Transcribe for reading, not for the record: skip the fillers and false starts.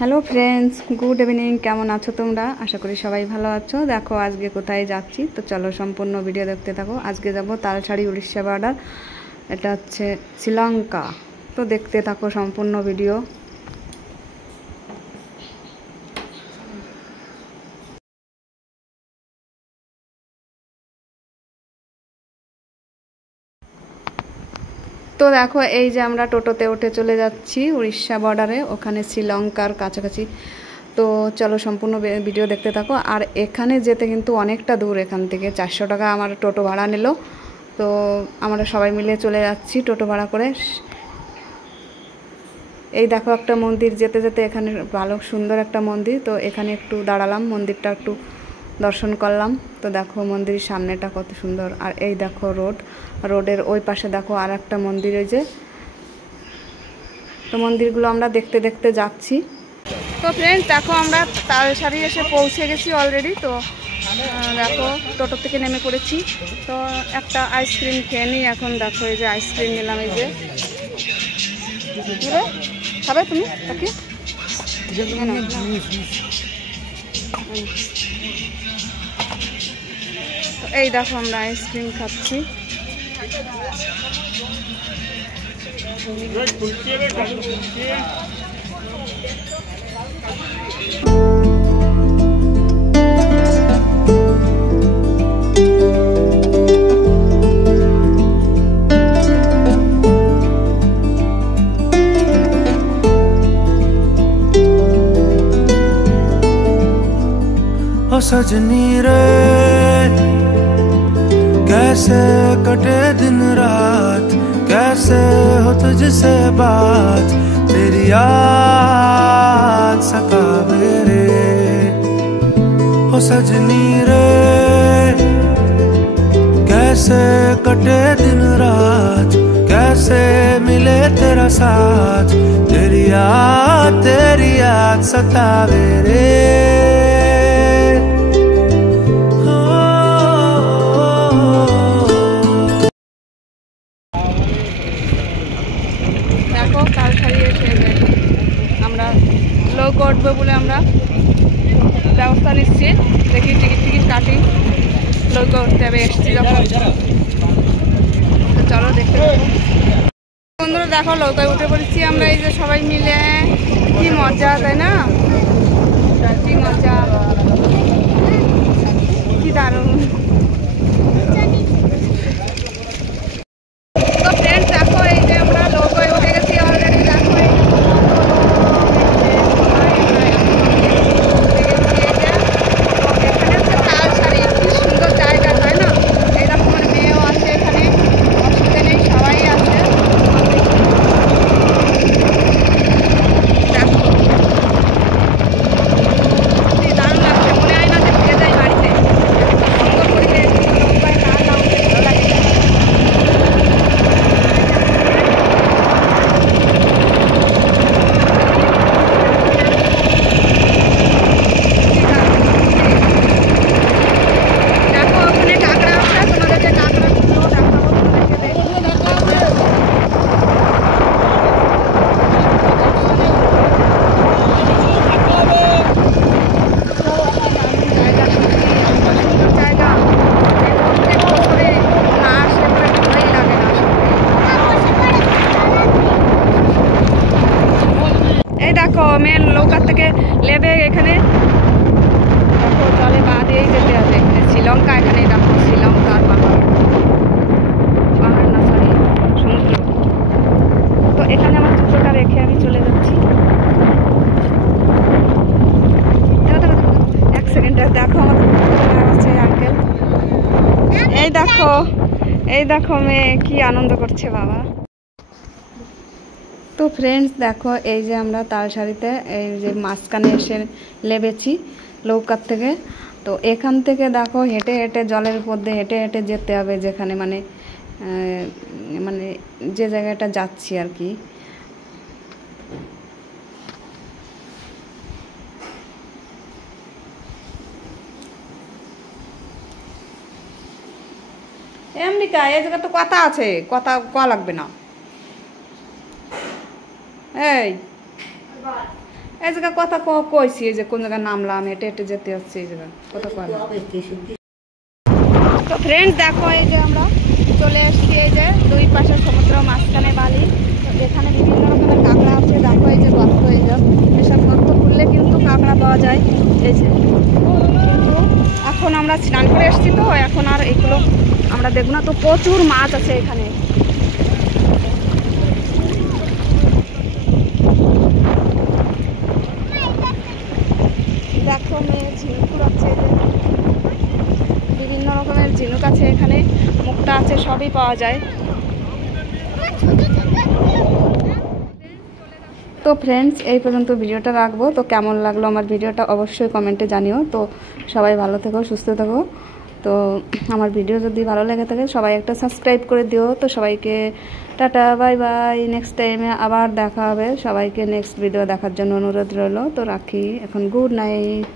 Hello friends, good evening. কেমন আছো তোমরা? আশা করি সবাই ভালো আছো। দেখো আজকে কোথায় যাচ্ছি, তো চলো সম্পূর্ণ ভিডিও দেখতে থাকো। আজকে যাব তালসারি উড়িষ্যা বর্ডার, এটা হচ্ছে শ্রীলঙ্কা। তো দেখতে থাকো সম্পূর্ণ ভিডিও। তো দেখো এই যে আমরা টোটোতে উঠে চলে যাচ্ছি উড়িষ্যা বর্ডারে, ওখানে শ্রীলঙ্কার কাছাকাছি। তো চলো সম্পূর্ণ ভিডিও দেখতে থাকো। আর এখানে যেতে কিন্তু অনেকটা দূর, এখান থেকে 400 টাকা আমার টোটো ভাড়া নিল। তো আমরা সবাই মিলে চলে যাচ্ছি টোটো ভাড়া করে। এই দেখো একটা মন্দির, যেতে যেতে এখানে ভালো সুন্দর একটা মন্দির, তো এখানে একটু দাঁড়ালাম, মন্দিরটা একটু দর্শন করলাম। তো দেখো মন্দিরের সামনেটা কত সুন্দর। আর এই দেখো রোডের ওই পাশে দেখো আর একটা মন্দির, ওই যে। তো মন্দিরগুলো আমরা দেখতে দেখতে যাচ্ছি। তো ফ্রেন্ডস দেখো আমরা তালসারি এসে পৌঁছে গেছি অলরেডি। তো দেখো টোটো থেকে নেমে পড়েছি। তো একটা আইসক্রিম খেয়ে নিই এখন। দেখো এই যে আইসক্রিম নিলাম, এই যে। খাবে তুমি কাকি? তো এই দেখো আমরা আইসক্রিম খাচ্ছি। ओ सजनी रे कैसे कटे दिन रात, कैसे हो तुझसे बात, तेरी याद सतावे रे। ओ सजनी रे कैसे कटे दिन रात, कैसे मिले तेरा साथ, तेरी याद सतावे रे। আমরা লোক উঠবো বলে আমরা ব্যবস্থা নিচ্ছি, দেখি টিকিট কাটি, লোক উঠতে হবে এসছি যখন। চলো দেখতে বন্ধুরা, দেখো নৌকায় উঠে পড়েছি আমরা, এই যে সবাই মিলে। কি মজা, তাই না? কি মজা, কি দারুণ। তো ফ্রেন্ডস দেখো এই যে আমরা নৌকায় উঠে গেছি অলরেডি। দেখো এখানে হচ্ছে তালসারি, কি সুন্দর জায়গা, তাই না? এইরকম আমার মেয়েও আছে এখানে, অসুবিধা নেই, সবাই আছে। দেখো কি দারুণ লাগছে, মনে হয় না যে ফিরে যাই বাড়িতে। সুন্দর পরিবেশ, নৌকায় না উঠে ভালো লাগে। দেখো ওখানে কাঁকড়া আছে, তোমাদেরকে কাঁকড়াগুলো দেখাবো, তোমাদেরকে জায়গা, সুন্দর জায়গা। প্রত্যেক বছরে না আসলে পরে ভালোই লাগে না। এই দেখো মেন নৌকার থেকে লেবে এখানে দেখো জলে পা দিয়েই যেতে হবে। এখানে শ্রীলঙ্কা, এখানে দেখো শ্রীলঙ্কার পাহাড়, পাহাড় না সরি সমুদ্র। তো এখানে আমার জুতোটা রেখে আমি চলে যাচ্ছি। এক সেকেন্ড, দেখো আমাদের আছে আঙ্কেল। এই দেখো মেয়ে কি আনন্দ করছে বাবা। তো ফ্রেন্ডস দেখো এই যে আমরা তালসারিতে এই যে মাঝখানে এসে লেবেছি নৌকার থেকে। তো এখান থেকে দেখো হেঁটে হেঁটে জলের উপর দিয়ে হেঁটে হেঁটে যেতে হবে, যেখানে মানে মানে যে জায়গাটা যাচ্ছি আর কি। এমনিকা এই জায়গা তো কথা আছে, কথা কয়া লাগবে না। এই এই জায়গা কথা কইছি, এই যে কোন জায়গায় নামলাম, হেঁটে হেঁটে যেতে হচ্ছে এই জায়গা কথা কয়। তো ফ্রেন্ডস দেখো এই যে আমরা চলে এসেছি এই যে দুই পাশে সমুদ্র, মাঝখানে বালি। তো এখানে বিভিন্ন রকমের কাঁকড়া আছে, দেখো এই যে গর্ত, এই যে এসব গর্ত খুললে কিন্তু কাঁকড়া পাওয়া যায় এই যে। কিন্তু এখন আমরা স্নান করে এসেছি তো এখন আর এগুলো আমরা দেখব না। তো প্রচুর মাছ আছে এখানে। দেখো মেয়ে ঝিনুক আছে, বিভিন্ন রকমের ঝিনুক আছে এখানে, মুক্তা আছে, সবই পাওয়া যায়। তো ফ্রেন্ডস এই পর্যন্ত ভিডিওটা রাখবো। তো কেমন লাগলো আমার ভিডিওটা অবশ্যই কমেন্টে জানিও। তো সবাই ভালো থেকো, সুস্থ থেকো। তো আমার ভিডিও যদি ভালো লেগে থাকে সবাই একটা সাবস্ক্রাইব করে দিও। তো সবাইকে টাটা, বাই বাই। নেক্সট টাইমে আবার দেখা হবে। সবাইকে নেক্সট ভিডিও দেখার জন্য অনুরোধ রইল। তো রাখি এখন, গুড নাইট।